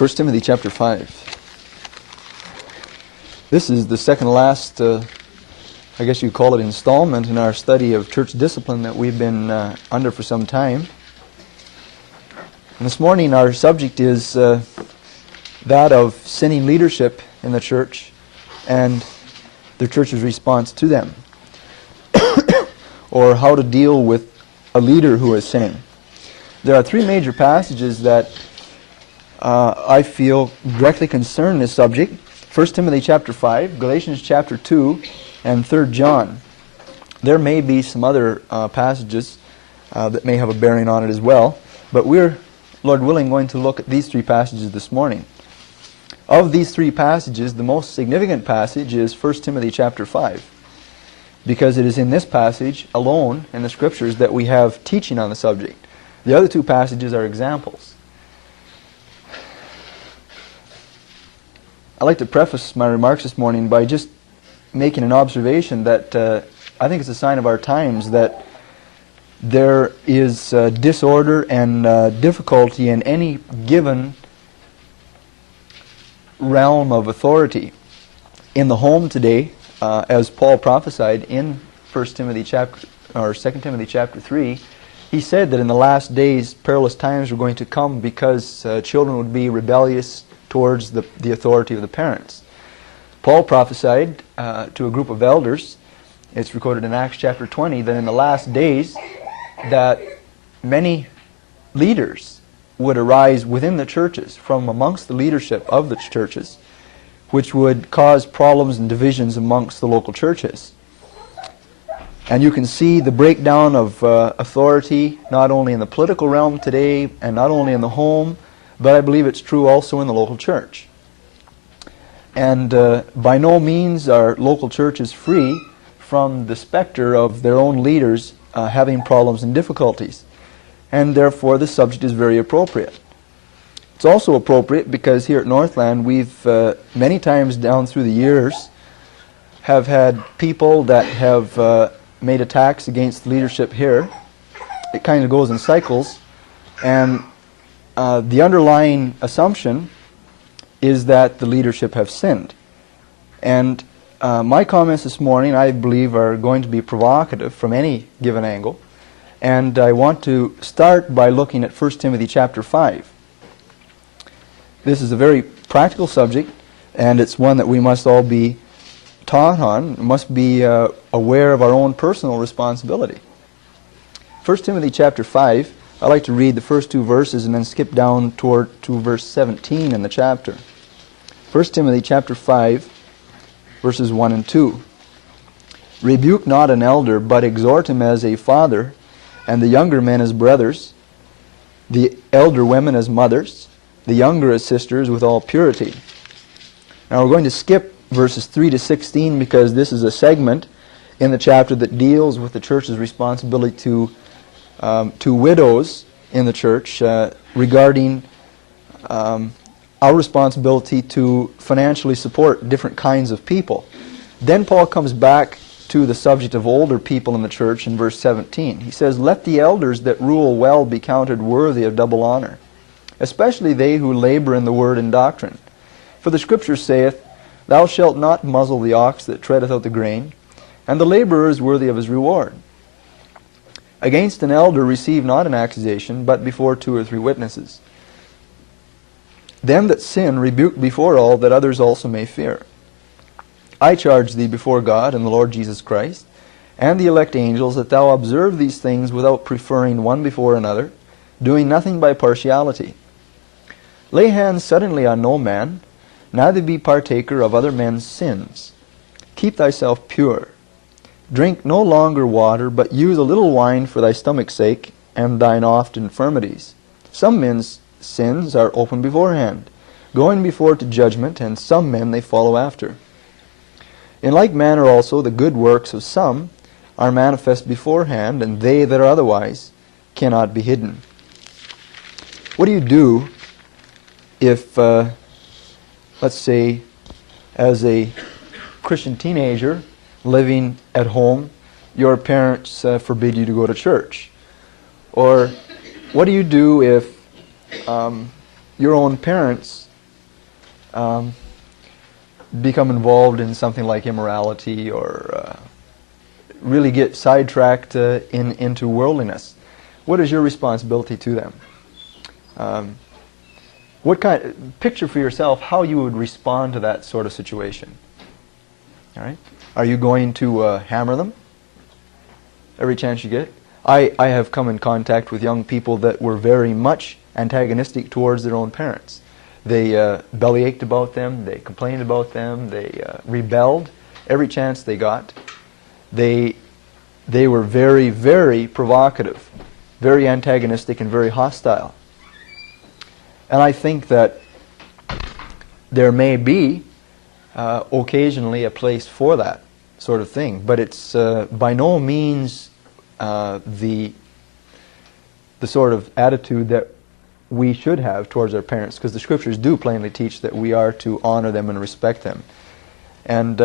1 Timothy chapter 5. This is the second to last, I guess you'd call it, installment in our study of church discipline that we've been under for some time. And this morning our subject is that of sinning leadership in the church and the church's response to them, or how to deal with a leader who is sinning. There are three major passages that I feel directly concern this subject. 1 Timothy chapter 5, Galatians chapter 2, and 3 John. There may be some other passages that may have a bearing on it as well, but we're, Lord willing, going to look at these three passages this morning. Of these three passages, the most significant passage is 1 Timothy chapter 5, because it is in this passage alone in the Scriptures that we have teaching on the subject. The other two passages are examples. I'd like to preface my remarks this morning by just making an observation that I think it's a sign of our times that there is disorder and difficulty in any given realm of authority. In the home today, as Paul prophesied in 1 Timothy chapter, or 2 Timothy chapter 3, he said that in the last days perilous times were going to come because children would be rebellious towards the authority of the parents. Paul prophesied to a group of elders, it's recorded in Acts chapter 20, that in the last days that many leaders would arise within the churches, from amongst the leadership of the churches, which would cause problems and divisions amongst the local churches. And you can see the breakdown of authority not only in the political realm today and not only in the home, but I believe it's true also in the local church. And by no means are local churches free from the specter of their own leaders having problems and difficulties. And therefore this subject is very appropriate. It's also appropriate because here at Northland we've many times down through the years have had people that have made attacks against leadership here. It kind of goes in cycles, and the underlying assumption is that the leadership have sinned. And my comments this morning, I believe, are going to be provocative from any given angle. And I want to start by looking at 1 Timothy chapter 5. This is a very practical subject, and it's one that we must all be taught on, must be aware of our own personal responsibility. 1 Timothy chapter 5, I'd like to read the first two verses and then skip down to verse 17 in the chapter. 1 Timothy chapter 5, verses 1 and 2. Rebuke not an elder, but exhort him as a father, and the younger men as brothers, the elder women as mothers, the younger as sisters, with all purity. Now we're going to skip verses 3 to 16 because this is a segment in the chapter that deals with the church's responsibility to widows in the church regarding our responsibility to financially support different kinds of people. Then Paul comes back to the subject of older people in the church in verse 17. He says, "Let the elders that rule well be counted worthy of double honor, especially they who labor in the word and doctrine. For the Scripture saith, Thou shalt not muzzle the ox that treadeth out the grain, and the laborer is worthy of his reward. Against an elder receive not an accusation, but before 2 or 3 witnesses. Them that sin rebuke before all, that others also may fear. I charge thee before God and the Lord Jesus Christ, and the elect angels, that thou observe these things without preferring one before another, doing nothing by partiality. Lay hands suddenly on no man, neither be partaker of other men's sins. Keep thyself pure. Drink no longer water, but use a little wine for thy stomach's sake, and thine oft infirmities. Some men's sins are open beforehand, going before to judgment, and some men they follow after. In like manner also the good works of some are manifest beforehand, and they that are otherwise cannot be hidden." What do you do if, let's say, as a Christian teenager living at home, your parents forbid you to go to church? Or what do you do if your own parents become involved in something like immorality or really get sidetracked into worldliness. What is your responsibility to them? Picture for yourself how you would respond to that sort of situation. All right? Are you going to hammer them every chance you get? I have come in contact with young people that were very much antagonistic towards their own parents. They bellyached about them, they complained about them, they rebelled every chance they got. They were very, very provocative, very antagonistic and very hostile. And I think that there may be occasionally a place for that sort of thing, but it's by no means the sort of attitude that we should have towards our parents, because the Scriptures do plainly teach that we are to honor them and respect them. And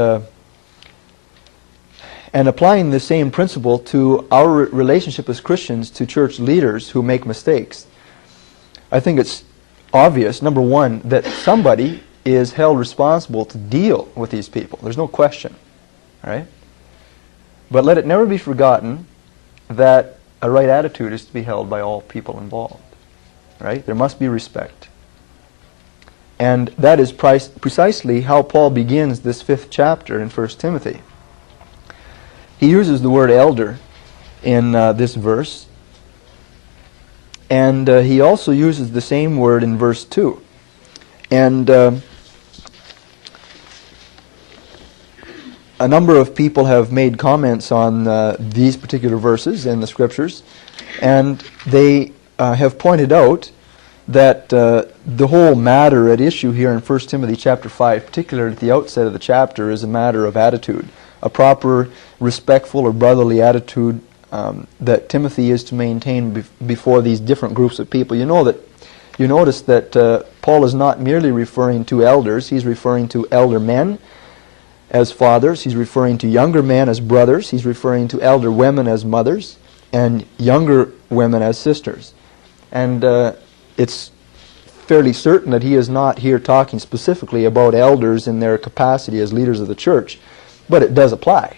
applying the same principle to our relationship as Christians to church leaders who make mistakes, I think it's obvious, number one, that somebody is held responsible to deal with these people. There's no question. Right? But let it never be forgotten that a right attitude is to be held by all people involved. Right? There must be respect. And that is precisely how Paul begins this 5th chapter in 1 Timothy. He uses the word elder in this verse, and he also uses the same word in verse 2. And a number of people have made comments on these particular verses in the Scriptures, and they have pointed out that the whole matter at issue here in 1 Timothy chapter 5, particularly at the outset of the chapter, is a matter of attitude, a proper, respectful, or brotherly attitude that Timothy is to maintain before these different groups of people. You notice that Paul is not merely referring to elders. He's referring to elder men as fathers. He's referring to younger men as brothers. He's referring to elder women as mothers and younger women as sisters. And it's fairly certain that he is not here talking specifically about elders in their capacity as leaders of the church, but it does apply.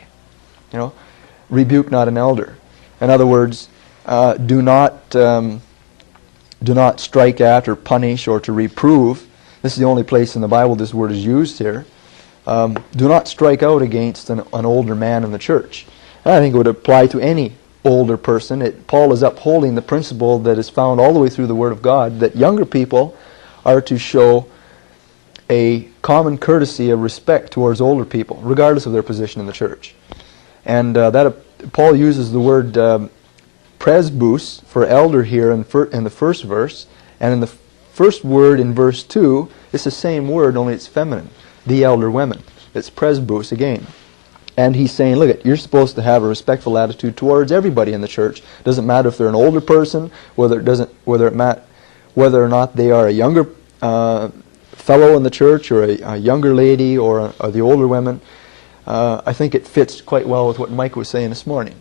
Rebuke not an elder. In other words, do not strike at or punish or to reprove. This is the only place in the Bible this word is used here. Do not strike out against an older man in the church. And I think it would apply to any older person. Paul is upholding the principle that is found all the way through the Word of God, that younger people are to show a common courtesy of respect towards older people, regardless of their position in the church. And Paul uses the word presbus for elder here in the first verse, and in the first word in verse 2, it's the same word, only it's feminine, the elder women. It's presbus again. And he's saying, look, you're supposed to have a respectful attitude towards everybody in the church. Doesn't matter if they're an older person, whether or not they are a younger fellow in the church, or a younger lady, or the older women. I think it fits quite well with what Mike was saying this morning,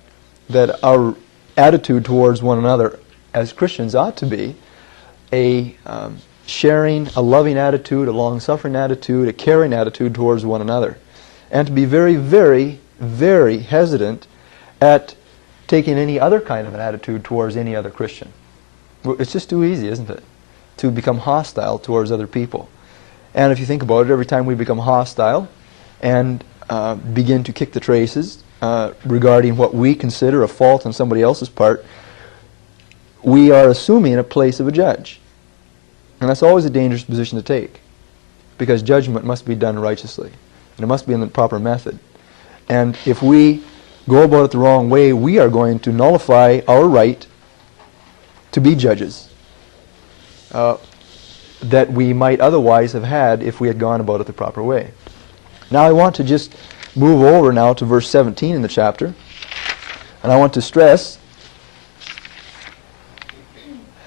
that our attitude towards one another as Christians ought to be a sharing, a loving attitude, a long-suffering attitude, a caring attitude towards one another, and to be very, very, very hesitant at taking any other kind of an attitude towards any other Christian. It's just too easy, isn't it, to become hostile towards other people. And if you think about it, every time we become hostile and begin to kick the traces regarding what we consider a fault on somebody else's part, we are assuming a place of a judge. And that's always a dangerous position to take, because judgment must be done righteously, and it must be in the proper method. And if we go about it the wrong way, we are going to nullify our right to be judges that we might otherwise have had if we had gone about it the proper way. Now I want to just move over now to verse 17 in the chapter, and I want to stress,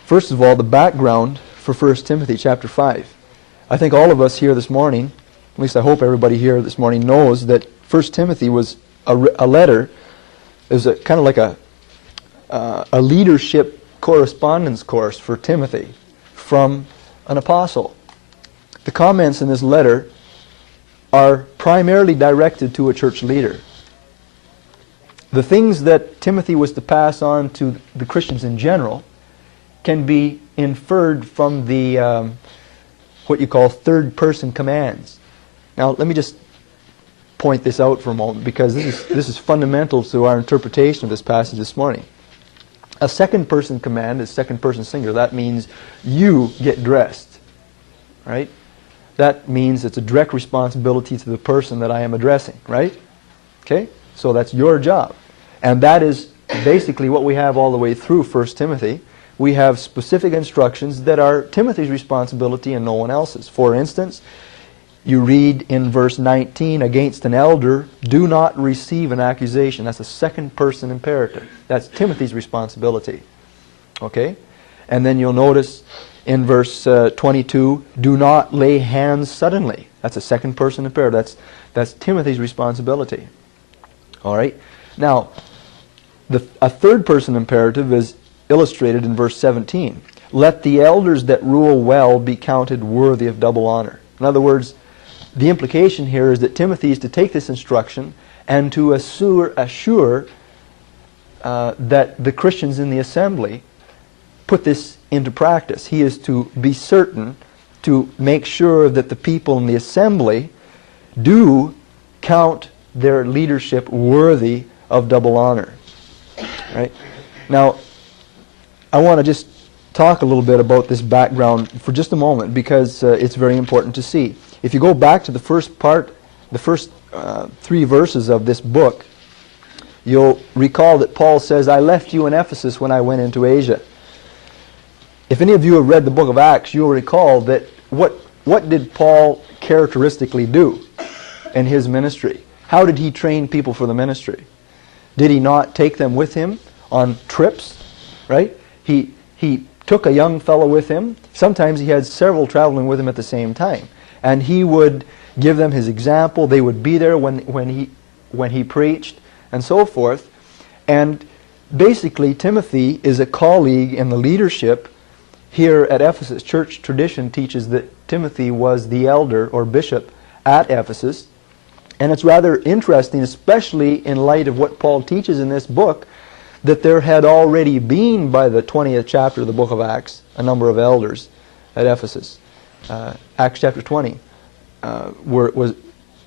first of all, the background for 1 Timothy chapter 5. I think all of us here this morning, at least I hope everybody here this morning knows that 1 Timothy was a letter. It was kind of like a leadership correspondence course for Timothy from an apostle. the comments in this letter are primarily directed to a church leader. The things that Timothy was to pass on to the Christians in general can be inferred from the what you call third-person commands. Now, let me just point this out for a moment, because this is fundamental to our interpretation of this passage this morning. A second-person command is second-person singular. That means you get dressed, right? That means it's a direct responsibility to the person that I am addressing, right? Okay? So that's your job. And that is basically what we have all the way through 1 Timothy. We have specific instructions that are Timothy's responsibility and no one else's. For instance, you read in verse 19, against an elder, do not receive an accusation. That's a second-person imperative. That's Timothy's responsibility. Okay? And then you'll notice in verse 22, do not lay hands suddenly. That's a second-person imperative. That's Timothy's responsibility. All right? Now, a third-person imperative is illustrated in verse 17. Let the elders that rule well be counted worthy of double honor. In other words, the implication here is that Timothy is to take this instruction and to assure that the Christians in the assembly put this into practice. He is to be certain to make sure that the people in the assembly do count their leadership worthy of double honor. Right? Now, I want to just talk a little bit about this background for just a moment, because it's very important to see. If you go back to the first three verses of this book, you'll recall that Paul says, I left you in Ephesus when I went into Asia. If any of you have read the book of Acts, you'll recall that what did Paul characteristically do in his ministry? How did he train people for the ministry? Did he not take them with him on trips? Right? He took a young fellow with him. Sometimes he had several traveling with him at the same time. And he would give them his example. They would be there when he preached, and so forth. And basically, Timothy is a colleague in the leadership here at Ephesus. Church tradition teaches that Timothy was the elder or bishop at Ephesus. And it's rather interesting, especially in light of what Paul teaches in this book, that there had already been, by the 20th chapter of the book of Acts, a number of elders at Ephesus. Acts chapter 20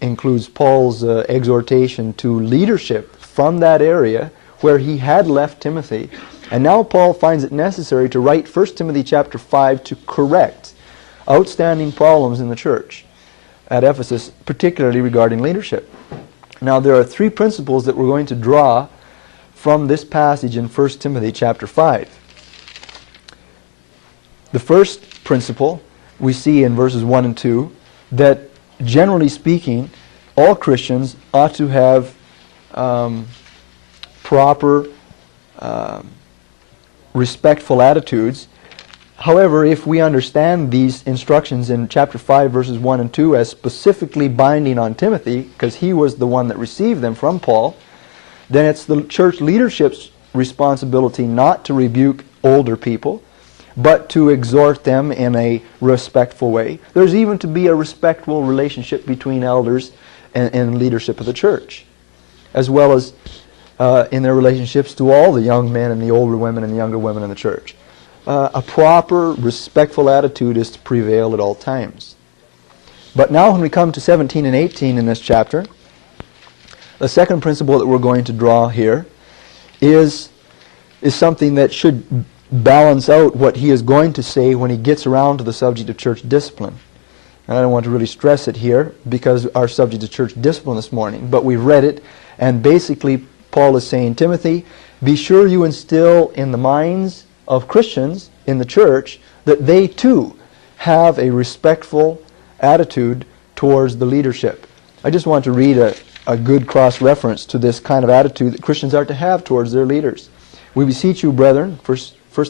includes Paul's exhortation to leadership from that area where he had left Timothy. And now Paul finds it necessary to write 1 Timothy chapter 5 to correct outstanding problems in the church at Ephesus, particularly regarding leadership. Now, there are three principles that we're going to draw from this passage in 1 Timothy chapter 5. The first principle we see in verses 1 and 2, that generally speaking, all Christians ought to have proper, respectful attitudes. However, if we understand these instructions in chapter 5, verses 1 and 2 as specifically binding on Timothy, because he was the one that received them from Paul, then it's the church leadership's responsibility not to rebuke older people, but to exhort them in a respectful way. There's even to be a respectful relationship between elders and leadership of the church, as well as in their relationships to all the young men and the older women and the younger women in the church. A proper, respectful attitude is to prevail at all times. But now when we come to 17 and 18 in this chapter, the second principle that we're going to draw here is something that should balance out what he is going to say when he gets around to the subject of church discipline. And I don't want to really stress it here because our subject is church discipline this morning, but we've read it, and basically Paul is saying, Timothy, be sure you instill in the minds of Christians in the church that they too have a respectful attitude towards the leadership. I just want to read a good cross-reference to this kind of attitude that Christians are to have towards their leaders. We beseech you, brethren, 1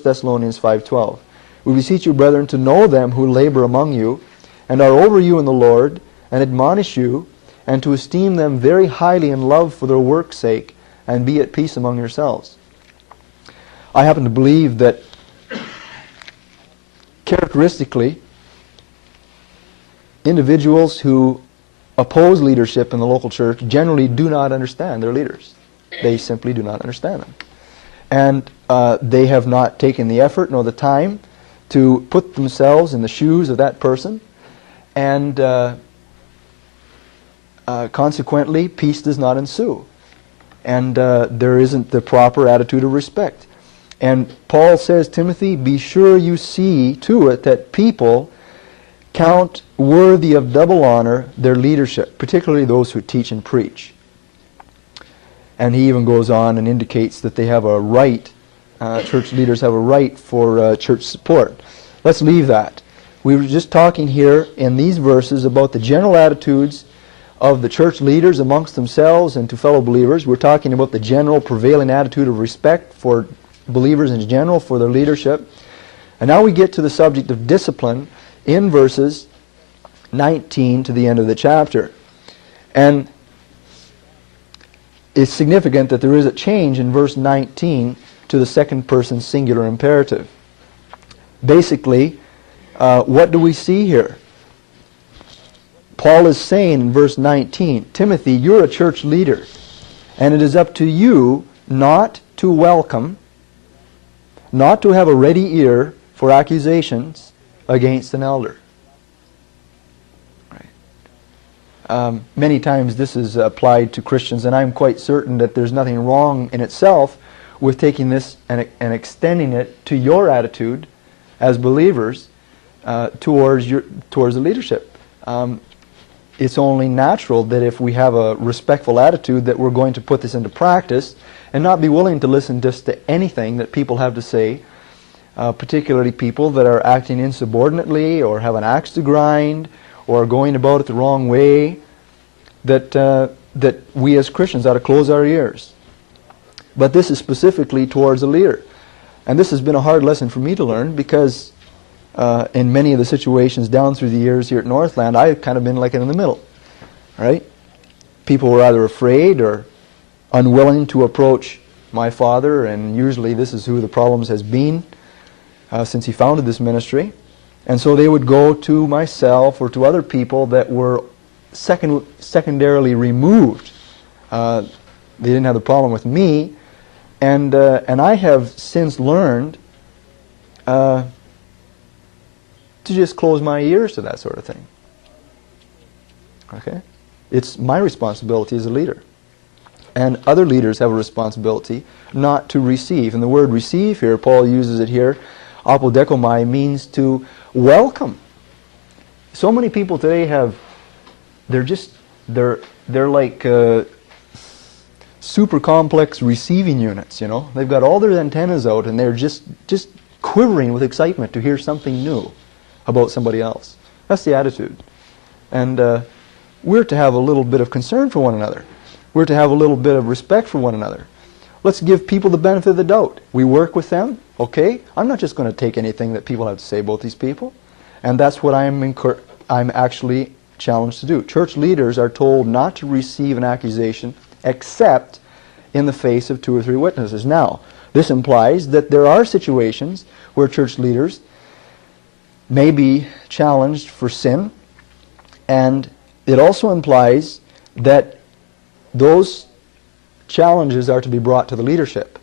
Thessalonians 5:12. We beseech you, brethren, to know them who labor among you and are over you in the Lord, and admonish you, and to esteem them very highly in love for their work's sake, and be at peace among yourselves. I happen to believe that characteristically individuals who oppose leadership in the local church generally do not understand their leaders. They simply do not understand them. And they have not taken the effort nor the time to put themselves in the shoes of that person. And consequently, peace does not ensue. And there isn't the proper attitude of respect. And Paul says, Timothy, be sure you see to it that people count worthy of double honor their leadership, particularly those who teach and preach. And he even goes on and indicates that they have a right, church leaders have a right for church support. Let's leave that. We were just talking here in these verses about the general attitudes of the church leaders amongst themselves and to fellow believers. We're talking about the general prevailing attitude of respect for believers in general, for their leadership. And now we get to the subject of discipline in verses 19 to the end of the chapter. And it's significant that there is a change in verse 19 to the second person singular imperative. Basically, what do we see here? Paul is saying in verse 19, Timothy, you're a church leader, and it is up to you not to welcome, not to have a ready ear for accusations against an elder. Right. Many times this is applied to Christians, and I'm quite certain that there's nothing wrong in itself with taking this and extending it to your attitude as believers towards the leadership. It's only natural that if we have a respectful attitude that we're going to put this into practice and not be willing to listen just to anything that people have to say, particularly people that are acting insubordinately or have an axe to grind or going about it the wrong way, that we as Christians ought to close our ears. But this is specifically towards a leader. And this has been a hard lesson for me to learn because in many of the situations down through the years here at Northland, I've kind of been like in the middle. Right? People were either afraid or unwilling to approach my father, and usually this is who the problems has been since he founded this ministry. And so they would go to myself or to other people that were secondarily removed. They didn't have the problem with me, and I have since learned to just close my ears to that sort of thing. Okay? It's my responsibility as a leader. And other leaders have a responsibility not to receive. And the word receive here, Paul uses it here, apodekomai, means to welcome. So many people today they're like super complex receiving units, you know. They've got all their antennas out and they're just quivering with excitement to hear something new about somebody else. That's the attitude. And we're to have a little bit of concern for one another. We're to have a little bit of respect for one another. Let's give people the benefit of the doubt. We work with them, okay? I'm not just going to take anything that people have to say about these people. And that's what I'm actually challenged to do. Church leaders are told not to receive an accusation except in the face of 2 or 3 witnesses. Now, this implies that there are situations where church leaders may be challenged for sin, and it also implies that those challenges are to be brought to the leadership,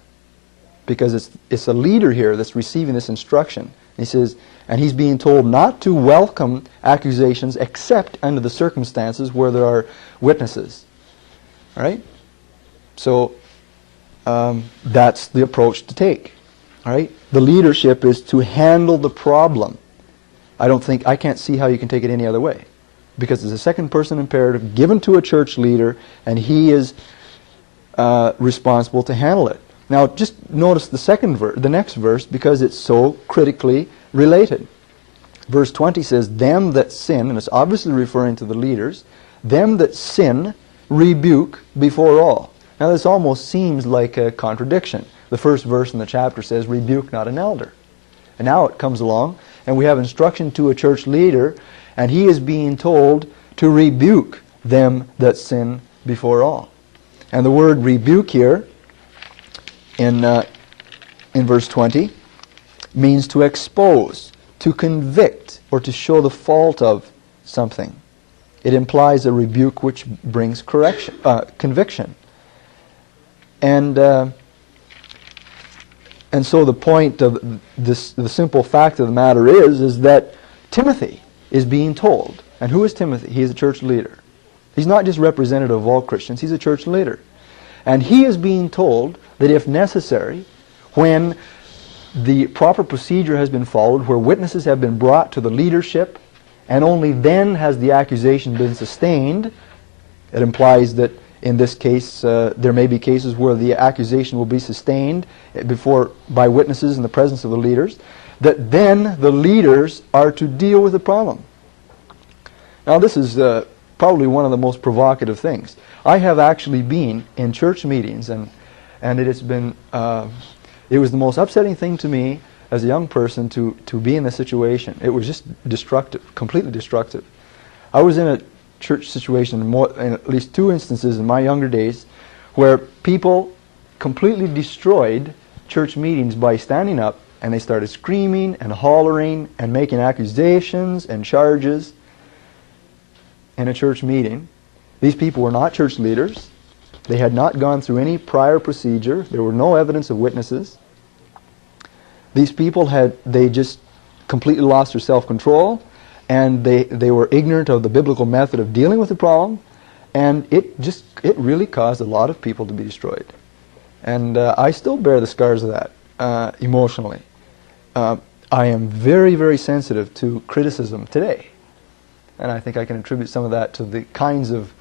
because it's a leader here that's receiving this instruction. He says, and he's being told not to welcome accusations except under the circumstances where there are witnesses. All right? So that's the approach to take. All right? The leadership is to handle the problem. I can't see how you can take it any other way, because it's a second person imperative given to a church leader, and he is responsible to handle it. Now, just notice the next verse, because it's so critically related. Verse 20 says, them that sin, and it's obviously referring to the leaders, them that sin rebuke before all. Now, this almost seems like a contradiction. The first verse in the chapter says, rebuke not an elder. And now it comes along, and we have instruction to a church leader, and he is being told to rebuke them that sin before all. And the word rebuke here in verse 20 means to expose, to convict, or to show the fault of something. It implies a rebuke which brings conviction. And so the point of this, the simple fact of the matter is that Timothy is being told. And who is Timothy? He is a church leader. He's not just representative of all Christians, he's a church leader. And he is being told that if necessary, when the proper procedure has been followed, where witnesses have been brought to the leadership, and only then has the accusation been sustained, it implies that in this case there may be cases where the accusation will be sustained by witnesses in the presence of the leaders, that then the leaders are to deal with the problem. Now this is probably one of the most provocative things. I have actually been in church meetings, and it has been it was the most upsetting thing to me as a young person to be in this situation. It was just destructive, completely destructive. I was in a church situation in at least 2 instances in my younger days where people completely destroyed church meetings by standing up, and they started screaming and hollering and making accusations and charges in a church meeting. These people were not church leaders. They had not gone through any prior procedure. There were no evidence of witnesses. These people they just completely lost their self-control, and they were ignorant of the biblical method of dealing with the problem, and it really caused a lot of people to be destroyed. And I still bear the scars of that emotionally. I am very, very sensitive to criticism today, and I think I can attribute some of that to the kinds of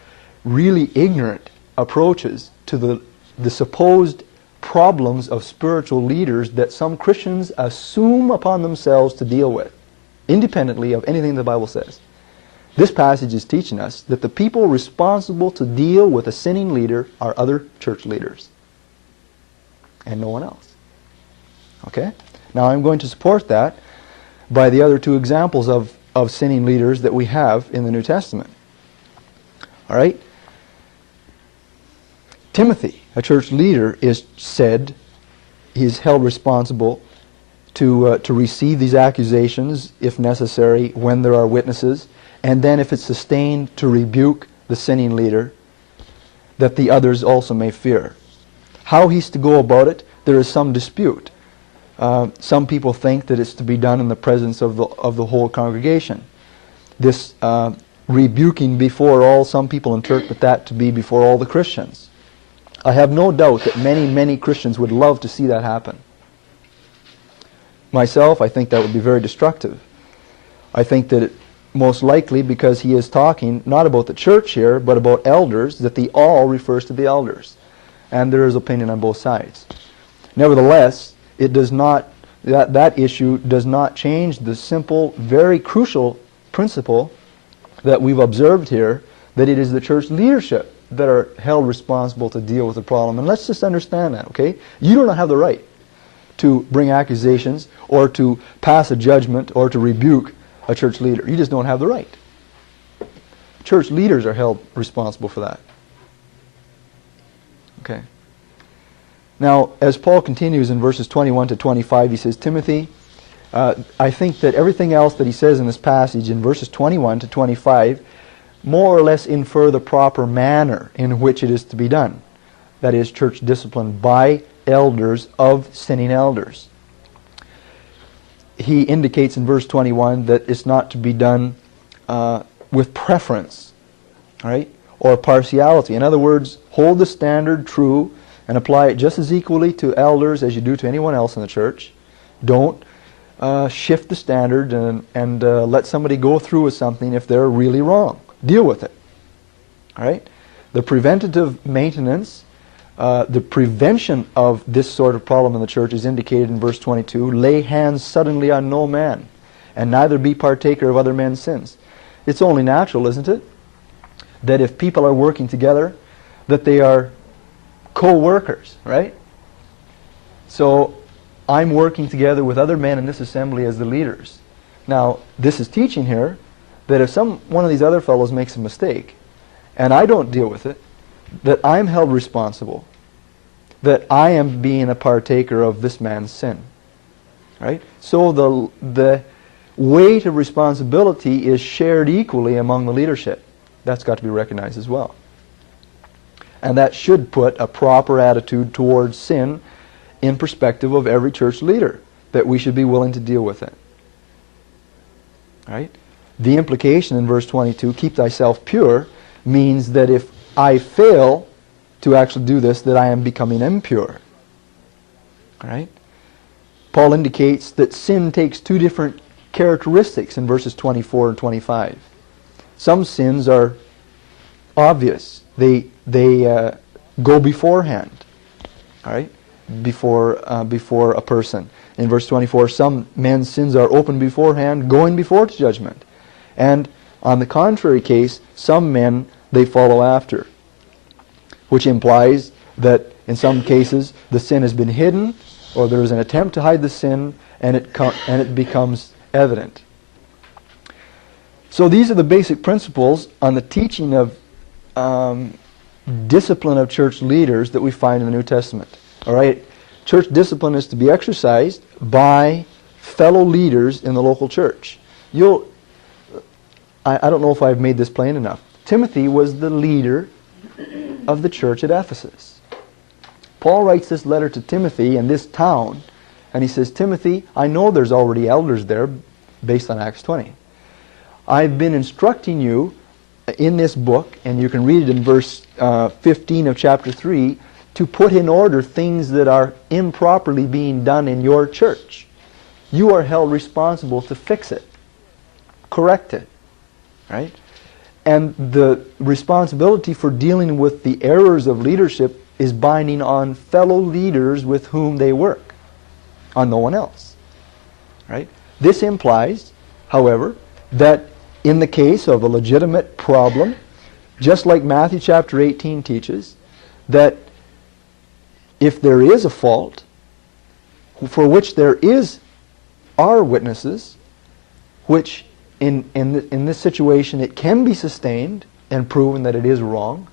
really ignorant approaches to the supposed problems of spiritual leaders that some Christians assume upon themselves to deal with, independently of anything the Bible says. This passage is teaching us that the people responsible to deal with a sinning leader are other church leaders, and no one else. Okay? Now I'm going to support that by the other 2 examples of sinning leaders that we have in the New Testament. All right? Timothy, a church leader, is held responsible to receive these accusations, if necessary, when there are witnesses, and then if it's sustained, to rebuke the sinning leader, that the others also may fear. How he's to go about it, there is some dispute. Some people think that it's to be done in the presence of the whole congregation. This rebuking before all, some people interpret that to be before all the Christians. I have no doubt that many, many Christians would love to see that happen. Myself, I think that would be very destructive. I think that most likely, because he is talking not about the church here, but about elders, that the all refers to the elders. And there is opinion on both sides. Nevertheless, it does not, that issue does not change the simple, very crucial principle that we've observed here, that it is the church leadership that are held responsible to deal with the problem. And let's just understand that, okay? You do not have the right to bring accusations or to pass a judgment or to rebuke a church leader. You just don't have the right. Church leaders are held responsible for that. Okay. Now, as Paul continues in verses 21 to 25, he says, Timothy, I think that everything else that he says in this passage in verses 21 to 25 more or less infer the proper manner in which it is to be done. That is, church discipline by elders of sinning elders. He indicates in verse 21 that it's not to be done with preference, all right, or partiality. In other words, hold the standard true and apply it just as equally to elders as you do to anyone else in the church. Don't shift the standard and let somebody go through with something if they're really wrong. Deal with it. All right? The preventative maintenance, the prevention of this sort of problem in the church is indicated in verse 22. Lay hands suddenly on no man, and neither be partaker of other men's sins. It's only natural, isn't it, that if people are working together, that they are co-workers, right? So I'm working together with other men in this assembly as the leaders. Now, this is teaching here that if one of these other fellows makes a mistake, and I don't deal with it, that I'm held responsible, that I am being a partaker of this man's sin. Right? So weight of responsibility is shared equally among the leadership. That's got to be recognized as well. And that should put a proper attitude towards sin in perspective of every church leader, that we should be willing to deal with it. Right? The implication in verse 22, keep thyself pure, means that if I fail to actually do this, that I am becoming impure. Right? Paul indicates that sin takes two different characteristics in verses 24 and 25. Some sins are obvious. They go beforehand, all right, before a person. In verse 24, some men's sins are open beforehand, going before to judgment. And on the contrary case, some men they follow after, which implies that in some cases the sin has been hidden, or there is an attempt to hide the sin, and it becomes evident. So these are the basic principles on the teaching of discipline of church leaders that we find in the New Testament. All right, church discipline is to be exercised by fellow leaders in the local church. I don't know if I've made this plain enough. Timothy was the leader of the church at Ephesus. Paul writes this letter to Timothy in this town, and he says, Timothy, I know there's already elders there, based on Acts 20. I've been instructing you in this book, and you can read it in verse 15 of chapter 3, to put in order things that are improperly being done in your church. You are held responsible to fix it, correct it, right? And the responsibility for dealing with the errors of leadership is binding on fellow leaders with whom they work, on no one else, right? This implies, however, that in the case of a legitimate problem, just like Matthew chapter 18 teaches, that if there is a fault for which there are witnesses, which in this situation it can be sustained and proven that it is wrong,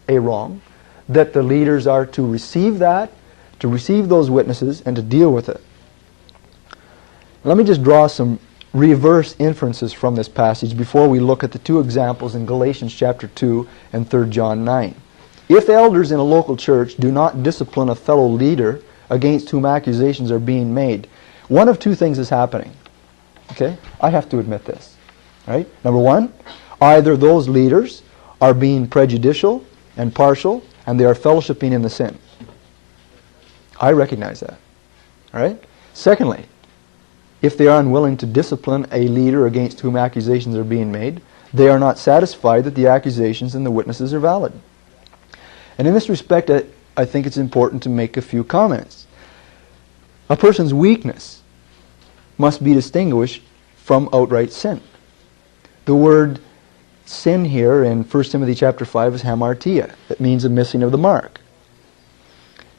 that the leaders are to receive that, to receive those witnesses, and to deal with it. Let me just draw some reverse inferences from this passage before we look at the two examples in Galatians chapter 2 and 3 John 9. If elders in a local church do not discipline a fellow leader against whom accusations are being made, one of two things is happening. Okay? I have to admit this. Right? Number one, either those leaders are being prejudicial and partial, and they are fellowshipping in the sin. I recognize that. All right? Secondly, if they are unwilling to discipline a leader against whom accusations are being made, they are not satisfied that the accusations and the witnesses are valid. And in this respect, I think it's important to make a few comments. A person's weakness must be distinguished from outright sin. The word sin here in 1 Timothy chapter 5 is hamartia. It means a missing of the mark.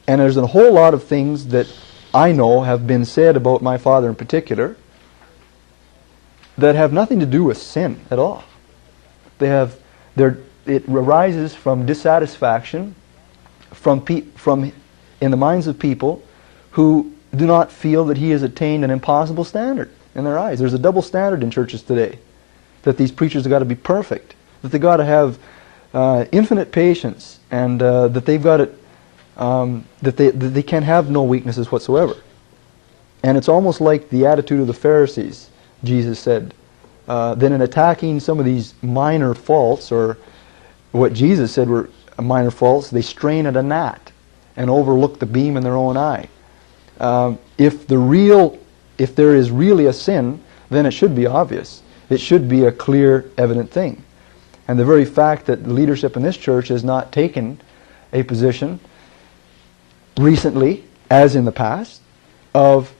And there's a whole lot of things that I know have been said about my father in particular that have nothing to do with sin at all. It arises from dissatisfaction from in the minds of people who do not feel that he has attained an impossible standard in their eyes. There's a double standard in churches today, that these preachers have got to be perfect, that they've got to have infinite patience, and that they've got it, that they can have no weaknesses whatsoever. And it's almost like the attitude of the Pharisees, Jesus said, that in attacking some of these minor faults, or what Jesus said were minor faults, they strain at a gnat and overlook the beam in their own eye. If there is really a sin, then it should be obvious. It should be a clear, evident thing. And the very fact that leadership in this church has not taken a position recently, as in the past, of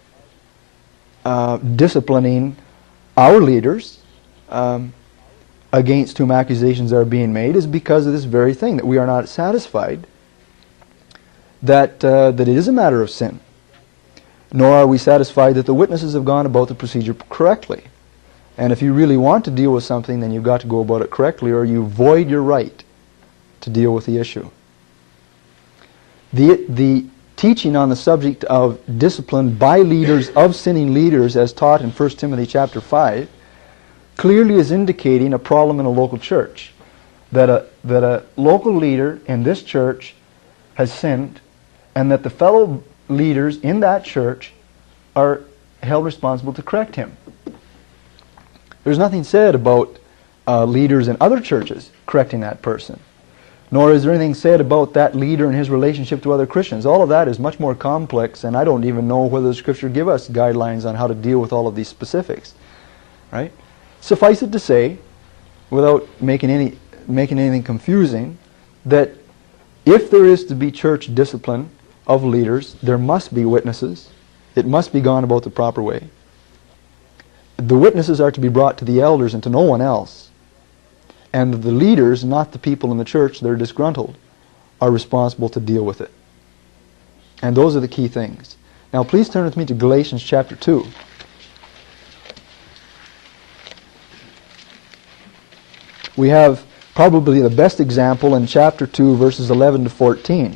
disciplining our leaders against whom accusations are being made is because of this very thing, that we are not satisfied that it is a matter of sin. Nor are we satisfied that the witnesses have gone about the procedure correctly. And if you really want to deal with something, then you've got to go about it correctly, or you void your right to deal with the issue. The teaching on the subject of discipline by leaders of sinning leaders, as taught in 1 Timothy chapter 5, clearly is indicating a problem in a local church. That a local leader in this church has sinned, and that the fellow leaders in that church are held responsible to correct him. There's nothing said about leaders in other churches correcting that person. Nor is there anything said about that leader and his relationship to other Christians. All of that is much more complex, and I don't even know whether the Scripture give us guidelines on how to deal with all of these specifics. Right? Suffice it to say, without making anything confusing, that if there is to be church discipline of leaders, there must be witnesses. It must be gone about the proper way. The witnesses are to be brought to the elders and to no one else. And the leaders, not the people in the church that are disgruntled, are responsible to deal with it. And those are the key things. Now please turn with me to Galatians chapter 2. We have probably the best example in chapter 2, verses 11 to 14.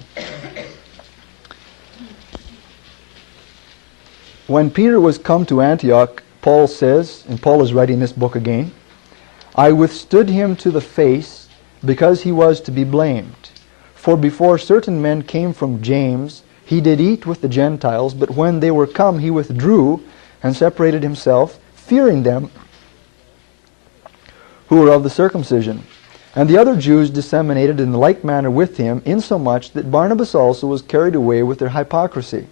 When Peter was come to Antioch, Paul says, and Paul is writing this book again, I withstood him to the face, because he was to be blamed. For before certain men came from James, he did eat with the Gentiles, but when they were come, he withdrew and separated himself, fearing them who were of the circumcision. And the other Jews disseminated in like manner with him, insomuch that Barnabas also was carried away with their hypocrisy.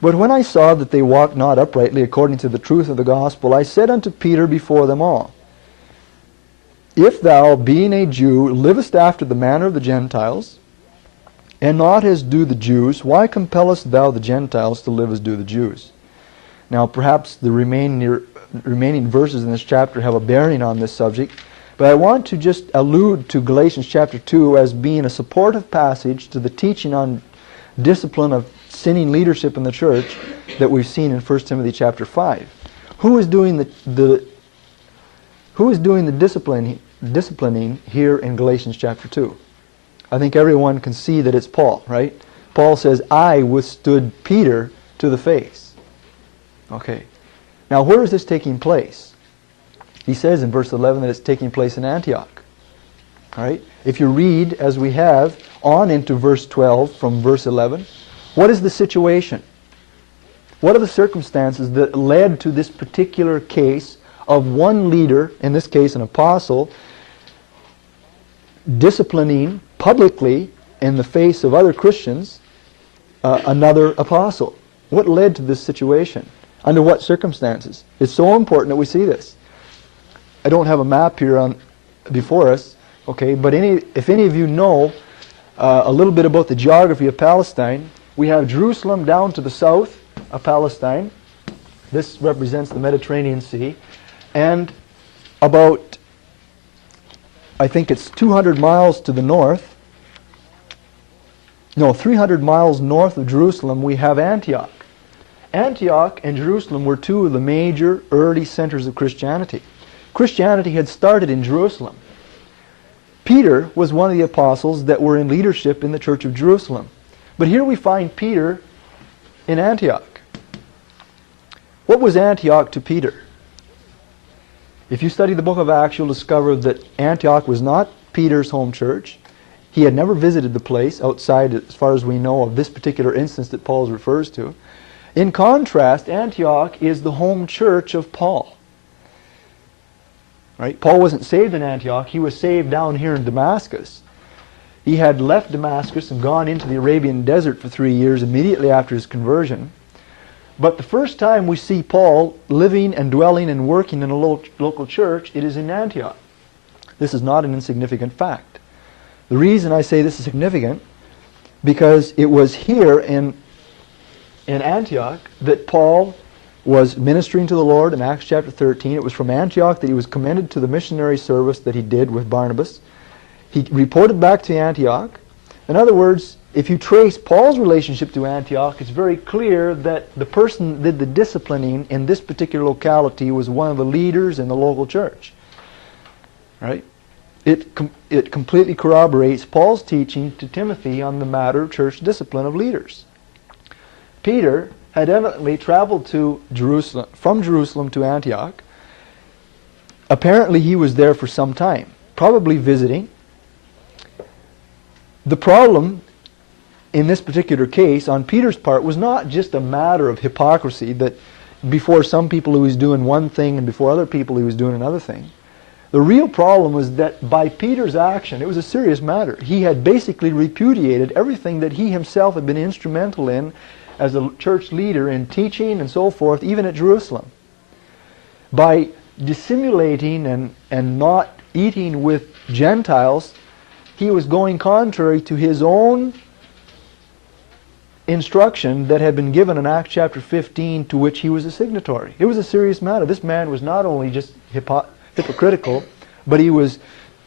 But when I saw that they walked not uprightly according to the truth of the gospel, I said unto Peter before them all, If thou, being a Jew, livest after the manner of the Gentiles, and not as do the Jews, why compellest thou the Gentiles to live as do the Jews? Now perhaps the remaining verses in this chapter have a bearing on this subject, but I want to just allude to Galatians chapter 2 as being a supportive passage to the teaching on discipline of sinning leadership in the church that we've seen in 1 Timothy chapter 5. Who is doing the disciplining here in Galatians chapter 2? I think everyone can see that it's Paul, right? Paul says, I withstood Peter to the face. Okay. Now where is this taking place? He says in verse 11 that it's taking place in Antioch. All right? If you read, as we have, on into verse 12 from verse 11, what is the situation? What are the circumstances that led to this particular case of one leader, in this case an apostle, disciplining publicly in the face of other Christians another apostle? What led to this situation? Under what circumstances? It's so important that we see this. I don't have a map here before us, okay, but if any of you know a little bit about the geography of Palestine, we have Jerusalem down to the south of Palestine. This represents the Mediterranean Sea. And about, I think it's 200 miles to the north, no, 300 miles north of Jerusalem, we have Antioch. Antioch and Jerusalem were two of the major early centers of Christianity. Christianity had started in Jerusalem. Peter was one of the apostles that were in leadership in the church of Jerusalem. But here we find Peter in Antioch. What was Antioch to Peter? If you study the book of Acts, you'll discover that Antioch was not Peter's home church. He had never visited the place outside, as far as we know, of this particular instance that Paul refers to. In contrast, Antioch is the home church of Paul. Right? Paul wasn't saved in Antioch. He was saved down here in Damascus. He had left Damascus and gone into the Arabian desert for 3 years immediately after his conversion. But the first time we see Paul living and dwelling and working in a local church, it is in Antioch. This is not an insignificant fact. The reason I say this is significant, because it was here in Antioch that Paul was ministering to the Lord in Acts chapter 13. It was from Antioch that he was commended to the missionary service that he did with Barnabas. He reported back to Antioch. In other words, if you trace Paul's relationship to Antioch, it's very clear that the person that did the disciplining in this particular locality was one of the leaders in the local church. Right? It completely corroborates Paul's teaching to Timothy on the matter of church discipline of leaders. Peter had evidently traveled to Jerusalem, from Jerusalem to Antioch, apparently he was there for some time, probably visiting. The problem in this particular case on Peter's part was not just a matter of hypocrisy, that before some people he was doing one thing and before other people he was doing another thing. The real problem was that by Peter's action, it was a serious matter. He had basically repudiated everything that he himself had been instrumental in as a church leader in teaching and so forth, even at Jerusalem. By dissimulating and not eating with Gentiles, he was going contrary to his own instruction that had been given in Acts chapter 15, to which he was a signatory. It was a serious matter. This man was not only just hypocritical, but he was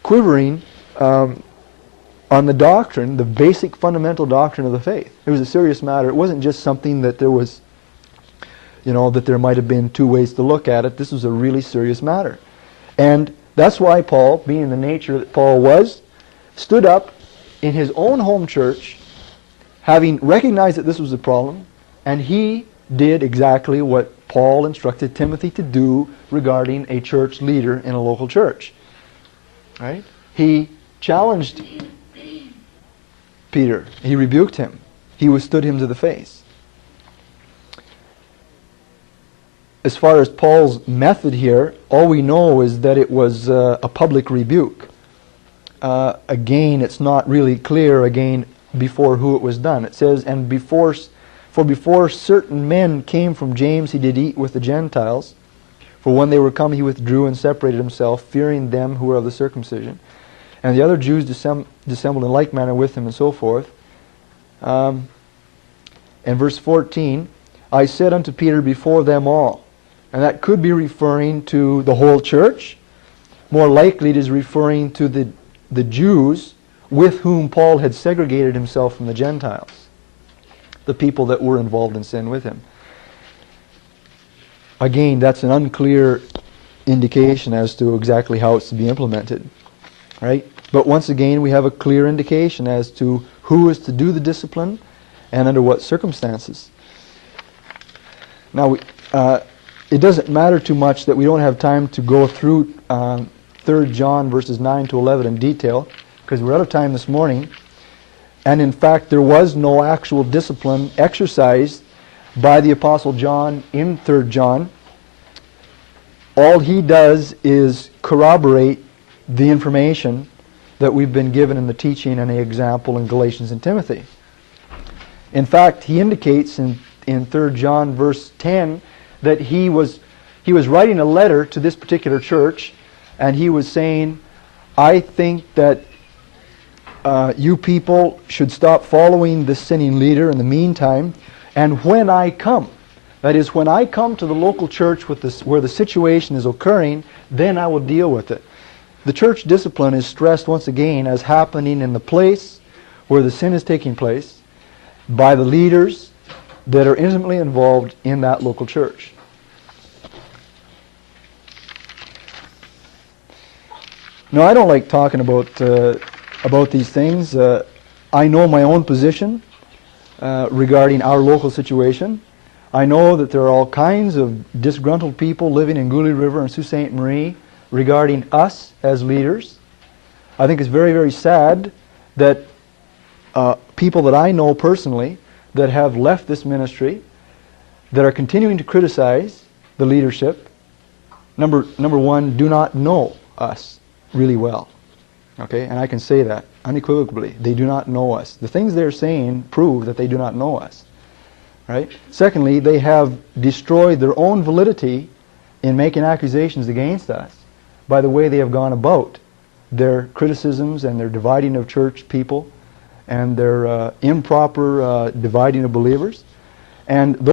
quivering on the doctrine, the basic fundamental doctrine of the faith. It was a serious matter. It wasn't just something that there was, that there might have been two ways to look at it. This was a really serious matter. And that's why Paul, being the nature that Paul was, stood up in his own home church, having recognized that this was a problem, and he did exactly what Paul instructed Timothy to do regarding a church leader in a local church. Right? He challenged Peter. He rebuked him. He withstood him to the face. As far as Paul's method here, all we know is that it was a public rebuke. Again, it's not really clear, before who it was done. It says, and before certain men came from James, he did eat with the Gentiles. For when they were come, he withdrew and separated himself, fearing them who were of the circumcision. And the other Jews dissembled in like manner with him, and so forth. And verse 14, I said unto Peter before them all. And that could be referring to the whole church. More likely it is referring to the Jews with whom Paul had segregated himself from the Gentiles, the people that were involved in sin with him. Again, that's an unclear indication as to exactly how it's to be implemented. Right? But once again, we have a clear indication as to who is to do the discipline and under what circumstances. Now, it doesn't matter too much that we don't have time to go through 3 John verses 9 to 11 in detail, because we're out of time this morning. And in fact, there was no actual discipline exercised by the Apostle John in 3 John. All he does is corroborate the information that we've been given in the teaching and the example in Galatians and Timothy. In fact, he indicates in 3 John verse 10 that he was writing a letter to this particular church, and he was saying, I think that you people should stop following the sinning leader in the meantime, and when I come, that is, when I come to the local church where the situation is occurring, then I will deal with it. The church discipline is stressed once again as happening in the place where the sin is taking place by the leaders that are intimately involved in that local church. Now, I don't like talking about these things. I know my own position regarding our local situation. I know that there are all kinds of disgruntled people living in Goulet River and Sault Ste. Marie regarding us as leaders. I think it's very, very sad that people that I know personally that have left this ministry, that are continuing to criticize the leadership, number one, do not know us really well. Okay, and I can say that unequivocally. They do not know us. The things they're saying prove that they do not know us. Right? Secondly, they have destroyed their own validity in making accusations against us by the way they have gone about their criticisms and their dividing of church people and their improper dividing of believers. And